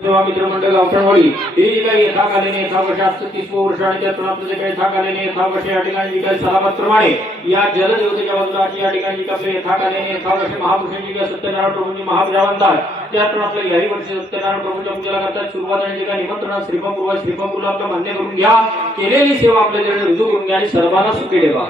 सेवा मित्रमंडळ गावठणवाडी हे जे काही यथाकालीने यथावर्षात 30 वर्ष आणि त्या प्राप्त जे काही यथाकालीने यथावर्ष या ठिकाणी जे काही सलामतप्रमाणे या जलदेवतेच्या बाजूला या ठिकाणी जे आपले यथाकालीने यथावर्ष महापुरुषांची जे सत्यनारायण प्रभूंची महापूजावंतात त्यातून आपल्या याही वर्षी सत्यनारायण प्रभूंच्या पूजेला करतात सुरुवात आणि जे काही निमंत्रण श्रीफळपूर्व आपलं मान्य करून घ्या केलेली सेवा आपल्या जण रुजू करून घ्या आणि सर्वांना सुखी ठेवा।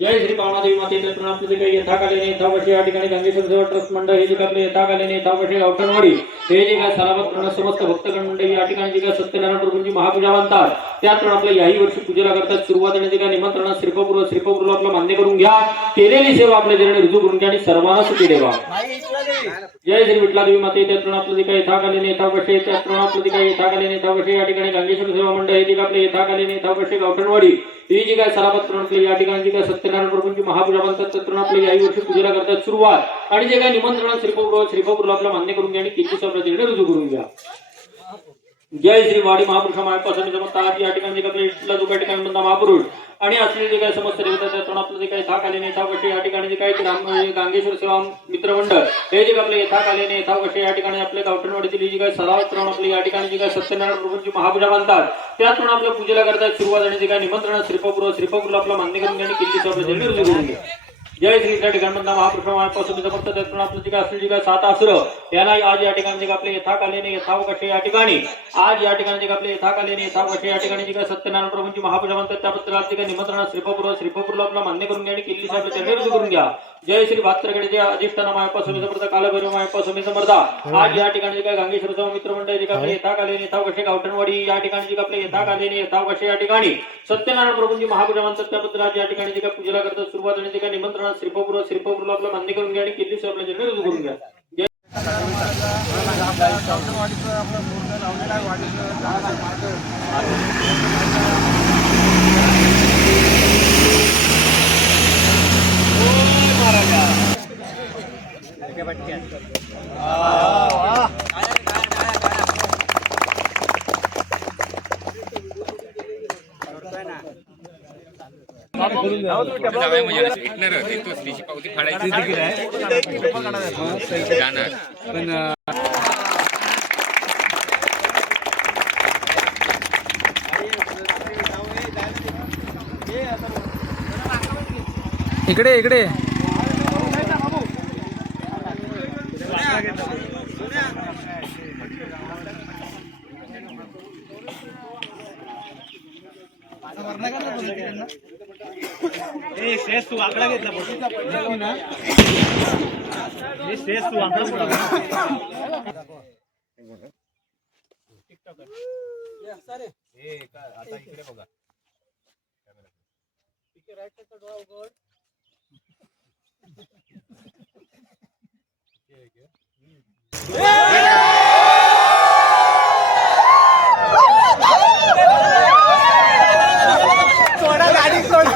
जय श्री पावनादेवी माते त्यातून आपले जे काही यथाकालीने यथावर्ष या ठिकाणी गंगेश्वर सेवा ट्रस्ट मंडळ हे जे आपले यथाकालीने यथावर्ष गावठणवाडी हे जे काय सलामत करणं समस्त भक्तगण मंडळी या ठिकाणी जे काय सत्यनारायण प्रभूंची महापूजा म्हणतात त्यातून आपल्या याही वर्षी पूजेला करतात सुरुवात आणि जे काय निमंत्रण श्रीफळपूर्व आपलं मान्य करून घ्या केलेली सेवा आपल्या जण रुजू करून घ्या आणि सर्वांना सुखी ठेवा। जय श्री विठ्ठलादेवी माते त्यातून आपलं जे काही यथाकालीने यथावर्ष त्यातून आपलं जे काही यथाकालीने यथावर्ष या ठिकाणी गंगेश्वर सेवा मंडळ हे जे आपले यथाकालीने यथावर्ष गावठणवाडी ही जी काय सलामत करून या ठिकाणी जे काय सत्यनारायण प्रभूंची महापूजा म्हणतात त्यातून आपल्या याही वर्षी पूजेला करतात सुरुवात आणि जे काय निमंत्रण श्रीफळपूर्व आपलं मान्य करून घ्या आणि किती सर्व रुजू करून घ्या। जय श्री वाडी महापुरुष मायपासून जमतात या ठिकाणी जे काही जो काही ठिकाणी म्हणता महापुरुष आणि असलेले जे काही समस्त देवता त्यातून आपलं जे काही यथाकालीने यथावर्ष या ठिकाणी जे काही गांगेश्वर सेवा मित्रमंडळ हे जे आपले यथाकालीने यथावर्ष या ठिकाणी आपल्या गावठणवाडीतील जी काही सलामत करून आपल्या या ठिकाणी जे काही सत्यनारायण प्रभूंची महापूजा बांधतात त्यातून आपल्या पूजेला करतात सुरुवात आणि जे काही निमंत्रण श्रीफळपूर्व आपलं मान्य करून घ्या किल्ली सर्व रुजू करून घ्या। जय श्री त्या ठिकाणी म्हणता महापुरुष मायपासून जमतात त्यातून आपलं जे काय असले जे काय 7 आसुर याला आज या ठिकाणी जे आपले यथाकालीने यथावकाश या ठिकाणी आज या ठिकाणी जे आपले यथाकालीने यथावकाश या ठिकाणी जे काय सत्यनारायण प्रभूंची महापूजा म्हणतात त्याबद्दल आज जे काही निमंत्रण श्रीफळपूर्व आपलं मान्य करून घ्या आणि किल्ली सर्व रुजू करून घ्या। जय श्री भास्करगडचे अधिष्ठान मायपासून समर्थ कालभैरव मायपासून समर्थ आज या ठिकाणी जे काय गांगेश्वर सेवा मित्रमंडळ जे आपले यथाकालीने यथावकाश गावठणवाडी या ठिकाणी जे आपले यथाकालीने यथावकाश या ठिकाणी सत्यनारायण प्रभूंची महापूजा म्हणतात त्याबद्दल आज या ठिकाणी जे काय पूजेला करतात सुरुवात आणि जे काय निमंत्रण श्रीफळपूर्व आपलं मान्य करून घ्या आणि किल्ली सर्व रुजू करून घ्या। इकडे इकडे तू आकडा घेतला तू आकडा आता इकडे बघा राईट साईडचा डोळा उघड सोडा गाडी सोडा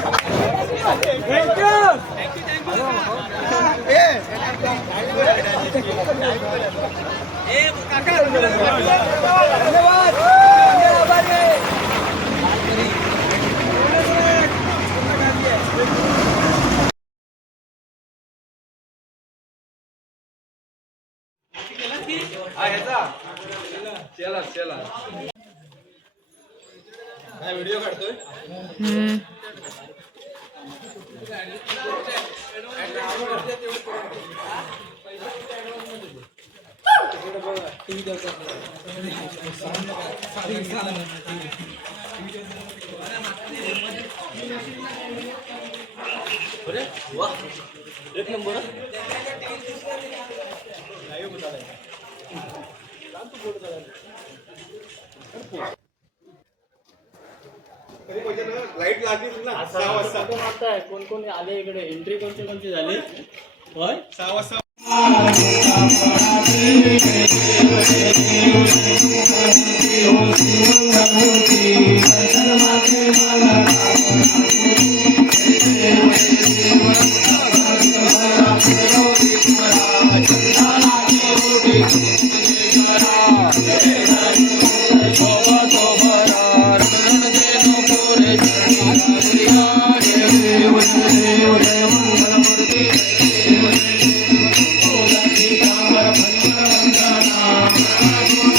चला काय व्हिडिओ काढतोय एक नंबर लाईट लागली ना 6 वाजता कोण कोण आले इकडे एंट्री कोणती झाली होय 6 वाजता Thank you.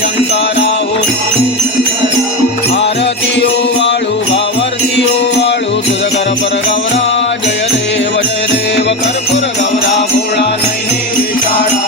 शंकरा हो आरती ओ वाळू भावर्ती ओ वाळू तुझ कर पर गौरा जय देव कर्पूर गौरा भोळा नैनी विशाळा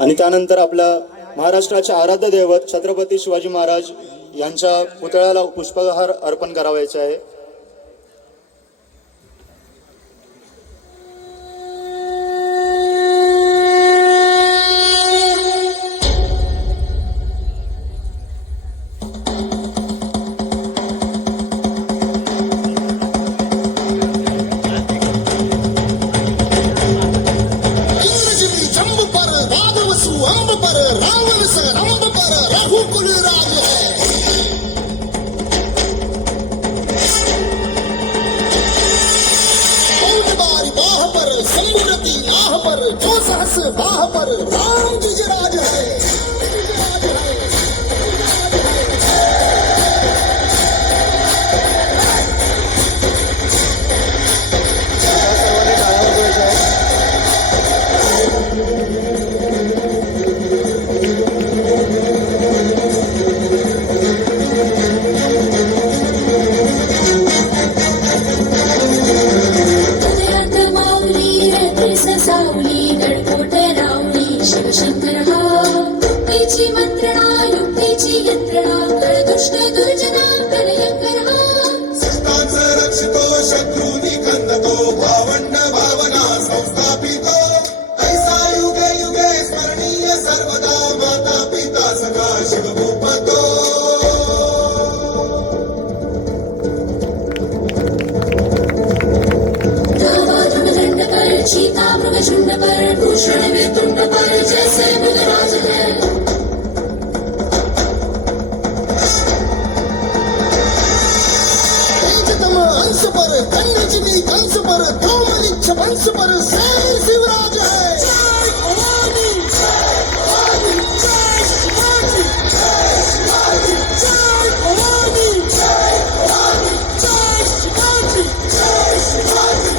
आणि त्यानंतर आपल्या महाराष्ट्राचे आराध्य दैवत छत्रपती शिवाजी महाराज यांच्या पुतळ्याला पुष्पहार अर्पण करावायचे आहे. जंब पर राघवसु अंब पर रावण स रंब पर रघुकुल राज है. पौन बारी बाह पर संबुरती आह पर जो सहस बाह पर राम जिज राज है. शिवशंकर हा युक्तीची मंत्रणा युक्तीची यंत्रणा दुष्ट दुर्जना प्रलयंकर हा संतांचा रक्षितो शत्रूनी खंदतो भावंड भावना संस्थापितो ऐसा युगे युगे स्मरणीय सर्वदा माता पिता सखा शिवभूपतो. दंड पर चीता मृग झुंड पर भूषण में तुंड पर जैसे मृगराज है. तेजतम अंश पर कन्यजीवी कंस पर कोमलिच्छ वंश पर सैन शिवराज है. जय भवानी जय भवानी जय शिवाजी जय शिवाजी जय भवानी जय भवानी जय शिवाजी जय शिवाजी.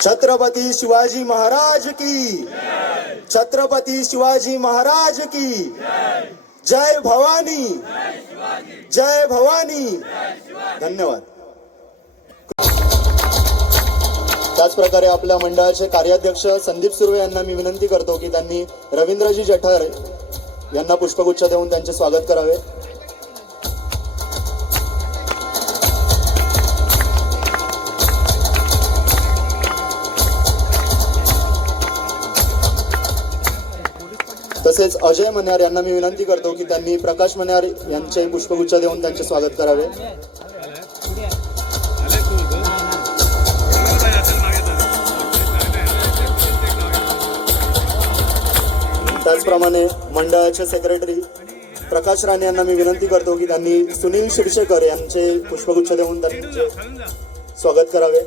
छत्रपती शिवाजी महाराज की, छत्रपती शिवाजी महाराज की जय भवानी, जय भवानी. धन्यवाद. त्याचप्रकारे आपल्या मंडळाचे कार्याध्यक्ष संदीप सुर्वे यांना मी विनंती करतो की त्यांनी रवींद्रजी जठार यांना पुष्पगुच्छ देऊन त्यांचे स्वागत करावे. तसेच अजय मन्यार यांना मी विनंती करतो की त्यांनी प्रकाश मन्यार यांचे पुष्पगुच्छ देऊन त्यांचे स्वागत करावे. त्याचप्रमाणे मंडळाचे सेक्रेटरी प्रकाश राणे यांना मी विनंती करतो की त्यांनी सुनील शिरशेकर यांचे पुष्पगुच्छ देऊन त्यांचे स्वागत करावे.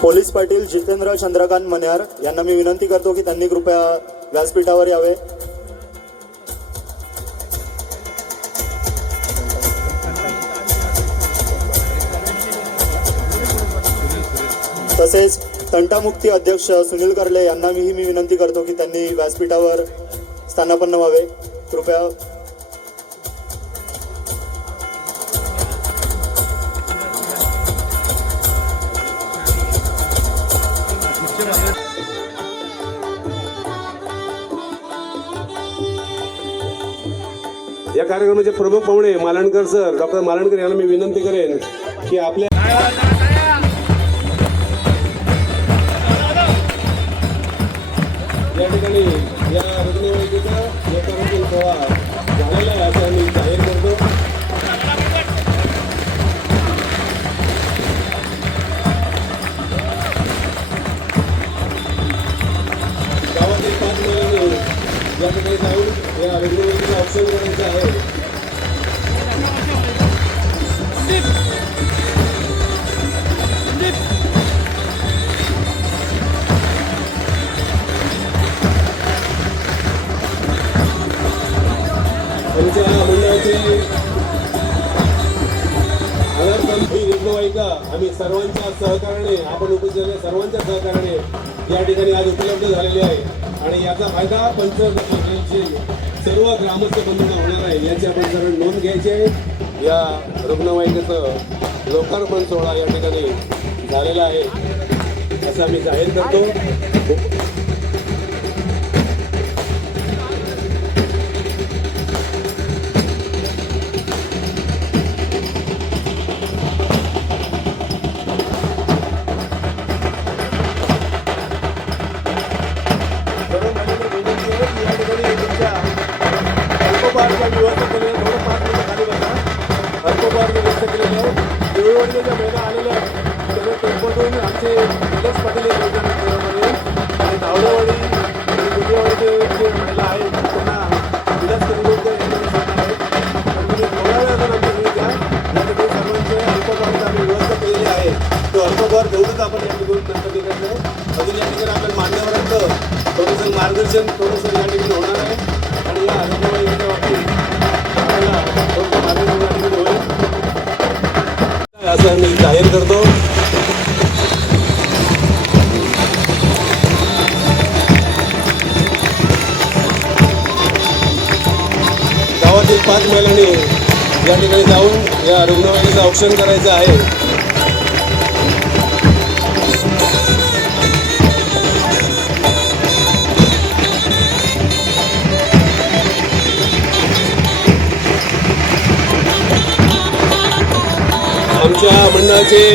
पोलीस पाटील जितेंद्र चंद्रकांत मन्यार यांना मी विनंती करतो की त्यांनी कृपया व्यासपीठावर यावे. तसेच तंटामुक्ती अध्यक्ष सुनील कर्ले यांना मी विनंती करतो की त्यांनी व्यासपीठावर स्थानापन्न व्हावे. कृपया. या कार्यक्रमाचे प्रमुख पाहुणे मालणकर सर, डॉक्टर मालणकर यांना मी विनंती करेन की आपल्या या ठिकाणी या रुग्णवाहिकेचा लोकार्पण सोहळा झालेला आहे असं आम्ही जाहीर करतो. गावातील 5 महिलांनी या ठिकाणी जाऊन या रुग्णवाहिकेचं ऑप्शन करायचं आहे. आमच्या मंडळाचे आधारस्तंभ ही रुग्णवाहिका आम्ही सर्वांच्या सहकार्याने आपण उपस्थित सर्वांच्या सहकार्याने या ठिकाणी आज उपलब्ध झालेली आहे आणि याचा फायदा पंचवर्षीय सर्व ग्रामस्थ बंधूंना होणार आहे याची आपण जर नोंद घ्यायची आहे. या रुग्णवाहिकेचं लोकार्पण सोहळा या ठिकाणी झालेला आहे असं आम्ही जाहीर करतो. अल्पभारच्या व्यवस्था केलेल्या थोडं 5 मिनिटं खाली बसा. अल्पभारची व्यवस्था केलेली आहे. देऊळवडीच्या महिला आलेल्या आहेत त्यामुळे टेम्पोतून आमचे निलेश पाटील योजनेमध्ये आणि धावडेवाडी आणि गुडियावाडीचे जे महिला आहेत त्यांना विलास करून आहेत. तुम्ही थोड्या वेळातून आमची वेळ द्या. या ठिकाणी सर्वांचे अल्पभारची आम्ही व्यवस्था केलेली आहे. तो अल्पभार देऊनच आपण या ठिकाणी नंतर करायचं आहे. अजून या ठिकाणी आपण मान्यवरांचं थोडंसं मार्गदर्शन थोडंसं या ठिकाणी होणार आहे आणि या रुग्णवाहिकेच्या बाबतीत आपल्याला थोडंसं मार्गदर्शन या ठिकाणी होईल असं मी जाहीर करतो. गावातील 5 महिलांनी या ठिकाणी जाऊन या रुग्णवाहिकेचं ऑप्शन करायचं आहे. आमच्या मंडळाचे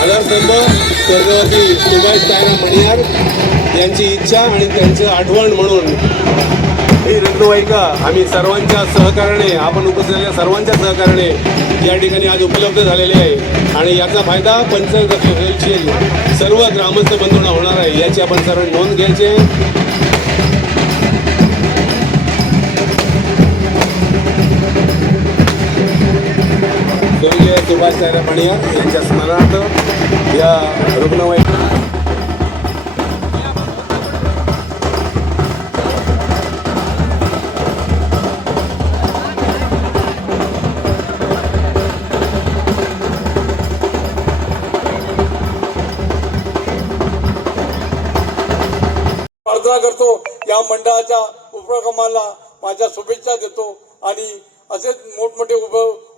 आधारस्तंभ स्वर्गवासी सुभाष सायराम मणियार यांची इच्छा आणि त्यांचं आठवण म्हणून ही रुग्णवाहिका आम्ही सर्वांच्या सहकार्याने आपण उपस्थित सर्वांच्या सहकार्याने या ठिकाणी आज उपलब्ध झालेली आहे आणि याचा फायदा पंचवर्षीय सर्व ग्रामस्थ बंधूंना होणार आहे याची आपण सर्व नोंद घ्यायची आहे. स्वर्गीय सुभाष सायराम मणियार यांच्या स्मरणार्थ या रुग्णवाहिका प्रार्थना करतो. या मंडळाच्या उपक्रमाला माझ्या शुभेच्छा देतो आणि असेच मोठमोठे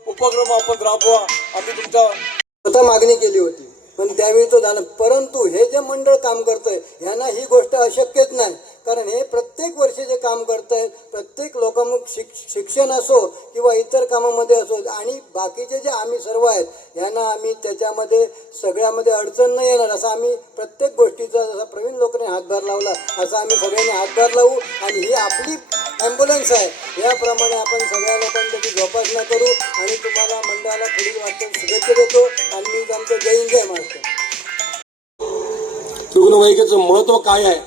उपक्रम आपण राबवा. आम्ही तुमच्या स्वतः मागणी केली होती पण त्यावेळी तो झाला. परंतु हे जे मंडळ काम करतंय यांना ही गोष्ट अशक्यच नाही. कारण हे प्रत्येक वर्षी जे काम करतंय प्रत्येक लोकांमुख शिक्षण असो किंवा इतर कामामध्ये असो आणि बाकीचे जे आम्ही सर्व आहेत यांना आम्ही त्याच्यामध्ये सगळ्यामध्ये अडचण नाही येणार असं आम्ही प्रत्येक गोष्टीचा जसा प्रवीण लोकांनी हातभार लावला असा आम्ही सगळ्यांनी हातभार लावू आणि ही आपली ॲम्ब्युलन्स आहे याप्रमाणे आपण सगळ्या लोकांनी त्याची जोपासना करू आणि तुम्हाला मंडळाला पुढील वाटचाल शुभेच्छा देतो आणि मी आमचं जय हिंद जय महाराष्ट्र. रुग्णवाहिकेचं महत्त्व काय आहे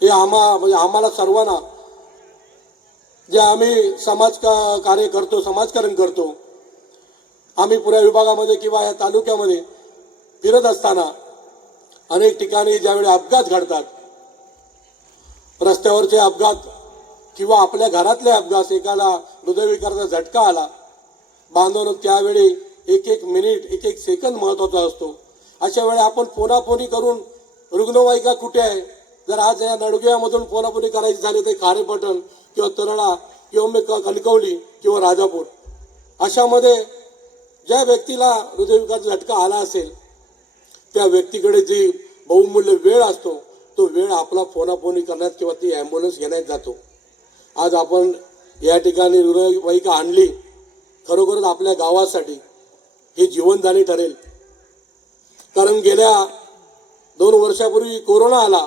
हे आम्हाला सर्वांना जे आम्ही कार्य करतो समाजकारण करतो आम्ही पुऱ्या विभागामध्ये किंवा या तालुक्यामध्ये फिरत असताना अनेक ठिकाणी ज्यावेळी अपघात घडतात रस्त्यावरचे अपघात किंवा आपल्या घरातले अपघात एकाला हृदयविकाराचा झटका आला बांधून त्यावेळी एक एक मिनिट एक एक सेकंद महत्त्वाचा असतो. अशा वेळी आपण फोनाफोनी करून रुग्णवाहिका कुठे आहे जर आज या नडगुयामधून फोनाफोनी करायची झाली तर खारेपटण किंवा तरळा किंवा कणकवली किंवा राजापूर अशामध्ये ज्या व्यक्तीला हृदयविकाराचा झटका आला असेल त्या व्यक्तीकडे जी बहुमूल्य वेळ असतो तो वेळ आपला फोनाफोनी करण्यात किंवा ती ॲम्ब्युलन्स घेण्यात जातो. आज आपण या ठिकाणी रुग्णवाहिका आणली खरोखरच आपल्या गावासाठी हे जीवनदानी ठरेल. कारण गेल्या 2 वर्षापूर्वी कोरोना आला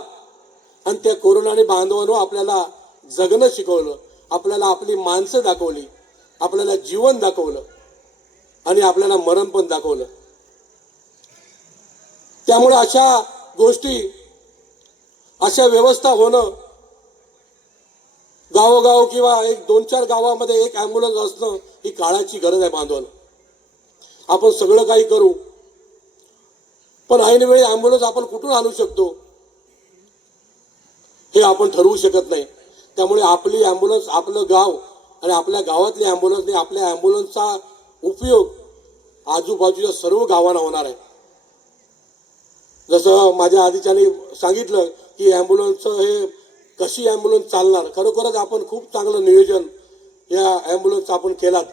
आणि त्या कोरोनाने बांधवांनो आपल्याला जगणं शिकवलं, आपल्याला आपली माणसं दाखवली, आपल्याला जीवन दाखवलं आणि आपल्याला मरण पण दाखवलं. त्यामुळे अशा गोष्टी, अशा व्यवस्था होणं, गावोगाव किंवा 1-2-4 गावामध्ये एक ॲम्ब्युलन्स असणं ही काळाची गरज आहे बांधवांनो. आपण सगळं काही करू, पण ऐनवेळी ॲम्ब्युलन्स आपण कुठून आणू शकतो हे आपण ठरवू शकत नाही. त्यामुळे आपली ॲम्ब्युलन्स, आपलं गाव आणि आपल्या गावातली ॲम्ब्युलन्सने आपल्या ॲम्ब्युलन्सचा उपयोग आजूबाजूच्या सर्व गावांना होणार आहे. जसं माझ्या आधीच्याने सांगितलं की ॲम्ब्युलन्सचं हे कशी ॲम्ब्युलन्स चालणार, खरोखरच आपण खूप चांगलं नियोजन या ॲम्ब्युलन्सचं आपण केलात.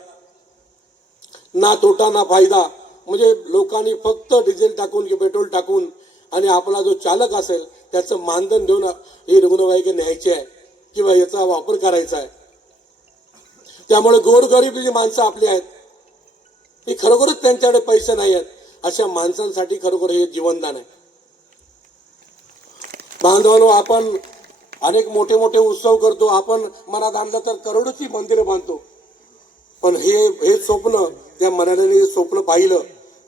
ना तोटा ना फायदा, म्हणजे लोकांनी फक्त डिझेल टाकून की पेट्रोल टाकून आणि आपला जो चालक असेल त्याचं मानधन देऊन ही रुग्णवाहिका न्यायची आहे किंवा याचा वापर करायचा आहे. त्यामुळे गोरगरीब जी माणसं आपली आहेत ही खरोखरच त्यांच्याकडे पैसे नाही आहेत, अशा माणसांसाठी खरोखर हे जीवनदान आहे. बांधवांनो, आपण अनेक मोठे मोठे उत्सव करतो, आपण मनात आणलं तर करोडोची मंदिरं बांधतो, पण हे स्वप्न त्या मनाने स्वप्न पाहिलं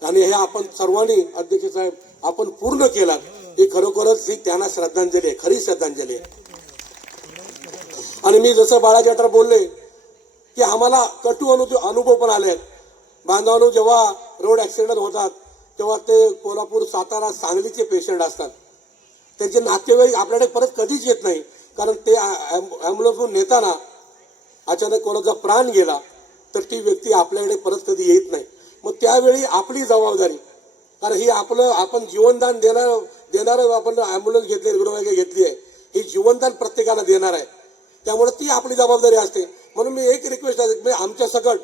आणि हे आपण सर्वांनी, अध्यक्ष साहेब, आपण पूर्ण केलं, ही खरोखरच ही त्यांना श्रद्धांजली आहे, खरी श्रद्धांजली आहे. आणि मी जसं बाळाजी अटर बोलले की आम्हाला कटू अनुभव पण आले आहेत. बांधवांनो, जेव्हा रोड ॲक्सिडेंट होतात तेव्हा ते कोल्हापूर, सातारा, सांगलीचे पेशंट असतात. त्यांचे नातेवाईक आपल्याकडे परत कधीच येत नाही, कारण ते ॲम्ब्युलन्सहून नेताना अचानक कोणाचा प्राण गेला तर ती व्यक्ती आपल्याकडे परत कधी येत नाही. मग त्यावेळी आपली जबाबदारी, कारण ही आपण जीवनदान देणारं आपण ॲम्ब्युलन्स घेतली, रुग्णवाहिका घेतली आहे, ही जीवनदान प्रत्येकाला देणार आहे. त्यामुळे ती आपली जबाबदारी असते. म्हणून मी एक रिक्वेस्ट आहे आमच्या सकट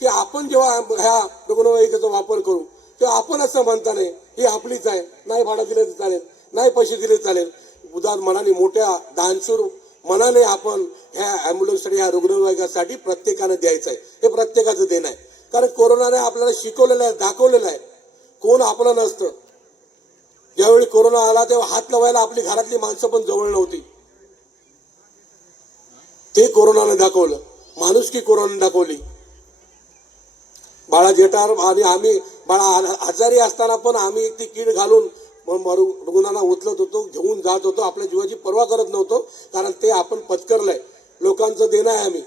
की आपण जेव्हा ह्या रुग्णवाहिकेचा वापर करू तेव्हा आपण असं म्हणता नाही ही आपलीच आहे, नाही भाडं दिले तर चालेल, नाही पैसे दिले चालेल, उदार मनाने, मोठ्या दानशूर मनाने आपण ह्या ॲम्ब्युलन्ससाठी, ह्या रुग्णवाहिकासाठी प्रत्येकाने द्यायचं आहे. हे प्रत्येकाचं देणं आहे. कारण कोरोनाने आपल्याला शिकवलेलं आहे, दाखवलेलं आहे कोण आपलं नसतं. ज्यावेळी कोरोना आला तेव्हा हात लावायला आपली घरातली माणसं पण जवळ नव्हती. ते कोरोनाने दाखवलं, माणुसकी कोरोनाने दाखवली. बाळा जेटार आणि आम्ही बाळा आजारी असताना पण आम्ही ती कीड घालून रुग्णांना उचलत होतो, घेऊन जात होतो, आपल्या जीवाची पर्वा करत नव्हतो, कारण ते आपण पत्करलंय. लोकांचं देणं आहे आम्ही,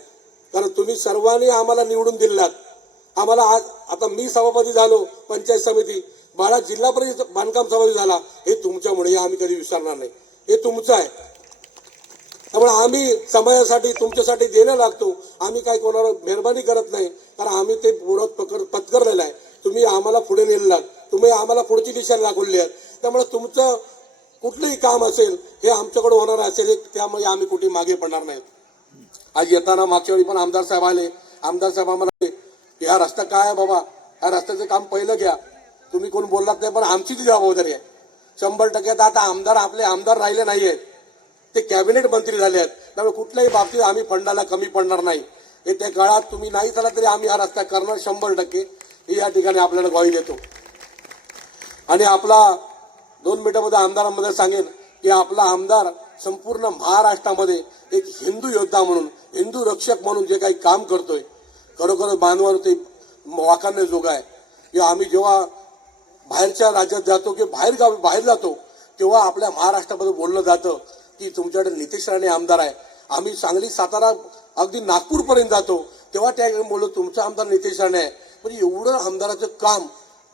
कारण तुम्ही सर्वांनी आम्हाला निवडून दिलात. आम्हाला आज, आता मी सभापती झालो पंचायत समिती, बाळा जिल्हा परिषद बांधकाम सभापती झाला, हे तुमच्यामुळे, हे आम्ही कधी विसरणार नाही, हे तुमचं आहे. त्यामुळे आम्ही समाजासाठी, तुमच्यासाठी देणं लागतो. आम्ही काय कोणाला मेहरबानी करत नाही, कारण आम्ही ते पत्करलेलं आहे. तुम्ही आम्हाला पुढे नेलेलात, तुम्ही आम्हाला पुढची दिशा दाखवली आहे. त्यामुळे तुमचं कुठलंही काम असेल हे आमच्याकडे होणार असेल, त्यामुळे आम्ही कुठे मागे पडणार नाही. आज येताना मागच्या वेळी पण आमदार साहेब आले. आमदार साहेब आम्हाला की हा रस्ता काय आहे बाबा, ह्या रस्त्याचं काम पहिलं घ्या, तुम्ही कोण बोललात नाही, पण आमची ती जबाबदारी आहे 100%. आता आमदार आपले आमदार राहिले नाही आहेत, ते कॅबिनेट मंत्री झाले आहेत. त्यामुळे कुठल्याही बाबतीत आम्ही फंडाला कमी पडणार नाही. येत्या काळात तुम्ही नाही झाला तरी आम्ही हा रस्ता करणार 100%, हे या ठिकाणी आपल्याला ग्वाही देतो. आणि आपला 2 मिनिटांमध्ये आमदारांमध्ये सांगेन की आपला आमदार संपूर्ण महाराष्ट्रामध्ये एक हिंदू योद्धा म्हणून, हिंदू रक्षक म्हणून जे काही काम करतोय, खरोखर बांधवांवर ते वाखाणण्याजोगं आहे. की आम्ही जेव्हा बाहेरच्या राज्यात जातो किंवा बाहेर जातो तेव्हा आपल्या महाराष्ट्रामध्ये बोललं जातं की तुमच्याकडे नितेश राणे आमदार आहे. आम्ही सांगली, सातारा, अगदी नागपूरपर्यंत जातो तेव्हा त्या बोललो तुमचा आमदार नितेश राणे आहे. म्हणजे एवढं आमदाराचं काम,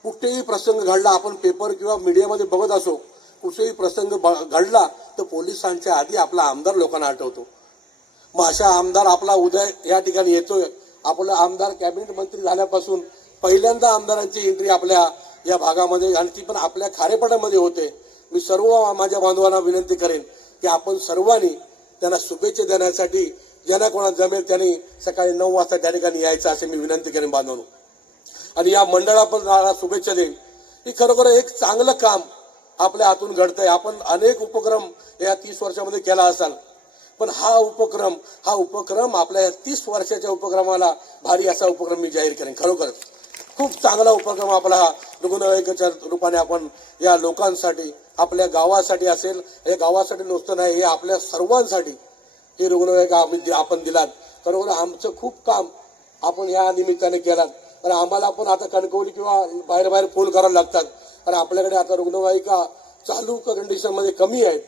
कुठेही प्रसंग घडला, आपण पेपर किंवा मीडियामध्ये बघत असो, कुठेही प्रसंग घडला तर पोलिसांच्या आधी आपला आमदार लोकांना आठवतो. मग अशा आमदार आपला उदय या ठिकाणी येतोय. आपला आमदार कॅबिनेट मंत्री झाल्यापासून पहिल्यांदा आमदारांची एंट्री आपल्या या भागामध्ये, आणि ती पण आपल्या खारेपाड्यामध्ये होते. मी सर्व माझ्या बांधवांना विनंती करेन की आपण सर्वांनी त्यांना शुभेच्छा देण्यासाठी ज्यांना कोणाला जमेल त्यांनी सकाळी 9 वाजता त्या ठिकाणी यायचं असे मी विनंती करेन बांधवांनो. आणि या मंडळाला पण शुभेच्छा देईन. ही खरोखर एक चांगलं काम आपल्या हातून घडतंय. आपण अनेक उपक्रम या 30 वर्षामध्ये केला असाल, पण हा उपक्रम आपल्या 30 वर्षाच्या उपक्रमाला भारी असा उपक्रम मी जाहीर करेन. खरोखर खूप चांगला उपक्रम आपला हा रुग्णवाहिकेच्या रूपाने आपण या लोकांसाठी आपल्या गावासाठी असेल, हे गावासाठी नुसतं नाही, हे आपल्या सर्वांसाठी ही रुग्णवाहिका आपण दिलात. खरोखर आमचं खूप काम आपण या निमित्ताने केलात. कारण आम्हाला पण आता कणकवली किंवा बाहेर बाहेर फोन करायला लागतात. कारण आपल्याकडे आता रुग्णवाहिका चालू कंडिशनमध्ये कमी आहेत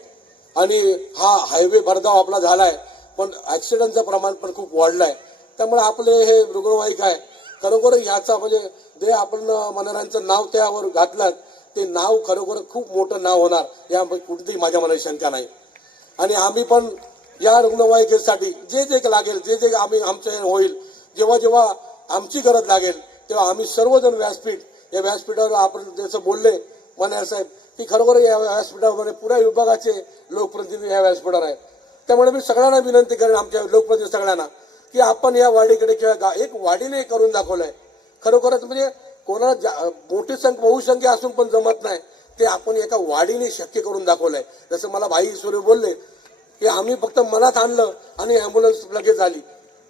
आणि हा हायवे भरधाव आपला झालाय, पण ॲक्सिडेंटचं प्रमाण पण खूप वाढलं आहे. त्यामुळे आपले हे रुग्णवाहिका आहे खरोखर ह्याचा म्हणजे जे आपण मनोरांचं नाव त्यावर घातलं ते नाव खरोखर खूप मोठं नाव होणार यामध्ये कुठेही माझ्या मनात शंका नाही. आणि आम्ही पण या रुग्णवाहिकेसाठी जे जे लागेल, जे जे आमचं होईल, जेव्हा जेव्हा आमची गरज लागेल तेव्हा आम्ही सर्वजण व्यासपीठ, या व्यासपीठावर आपण जसं बोलले मनार साहेब की खरोखर या व्यासपीठामध्ये पुऱ्या विभागाचे लोकप्रतिनिधी या व्यासपीठावर आहेत. त्यामुळे मी सगळ्यांना विनंती करेन, आमच्या लोकप्रतिनिधी सगळ्यांना, की आपण या वाडीकडे किंवा एक वाडीने करून दाखवलंय. खरोखरच म्हणजे कोणाला मोठी बहुसंख्या असून पण जमत नाही, ते आपण एका वाडीने शक्य करून दाखवलंय. जसं मला भाई ईश्वरी बोलले की आम्ही फक्त मनात आणलं आणि ॲम्ब्युलन्स लगेच आली.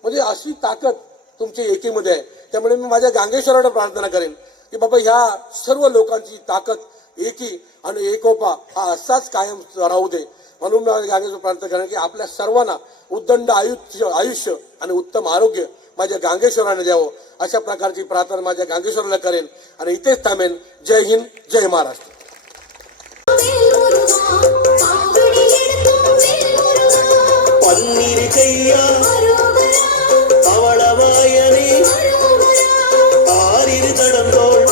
म्हणजे अशी ताकद तुमच्या एकीमध्ये आहे. त्यामुळे मी माझ्या गांगेश्वराला प्रार्थना करेन की बाबा ह्या सर्व लोकांची ताकद, एकी आणि एकोपा हा असाच कायम राहू दे. म्हणून मी गांगेश्वर प्रार्थना करेन की आपल्या सर्वांना उद्दंड आयुष्य आणि उत्तम आरोग्य माझ्या गांगेश्वराने द्यावं, अशा प्रकारची प्रार्थना माझ्या गांगेश्वराला करेन आणि इथेच थांबेन. जय हिंद, जय महाराष्ट्र. पन्नीर कैया அவளவாயனே ஆரிரு தடந்தோள்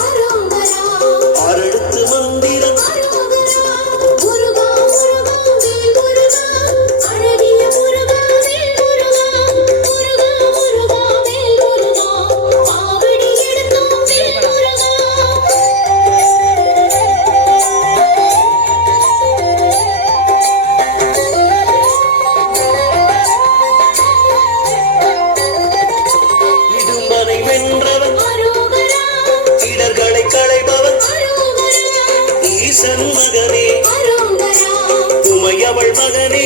ஆரெடுத்து மந்திரம் மகனே உமையவள் மகனே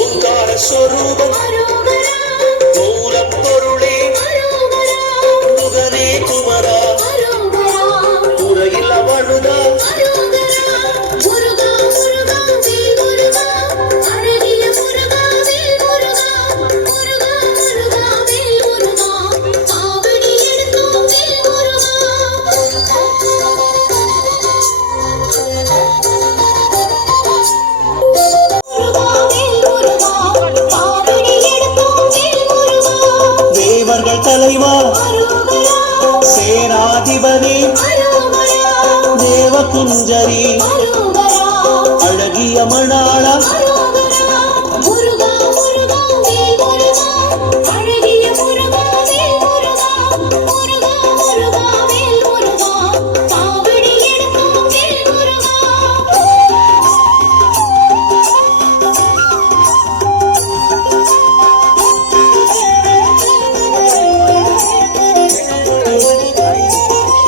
ஓங்கார ஸ்வரூபம் மூலப்பொருளே முகனே குமரா உரையில் அவனுதா தேவர்கள் தலைவா சேனாதிபதி தேவகுஞ்சரி அழகிய மணாளா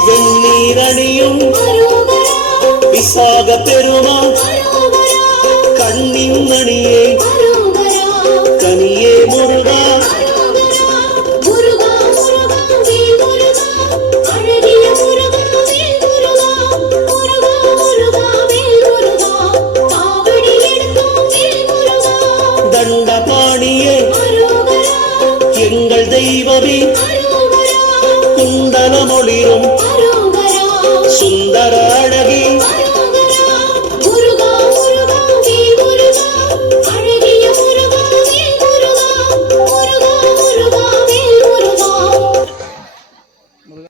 வெண்ணீரணியும் விசாக பெருமா கண்ணின் மணியே கனியே முருகா தண்டபாணியே எங்கள் தெய்வமே குண்டலமொளிரும் சுந்தர அழகி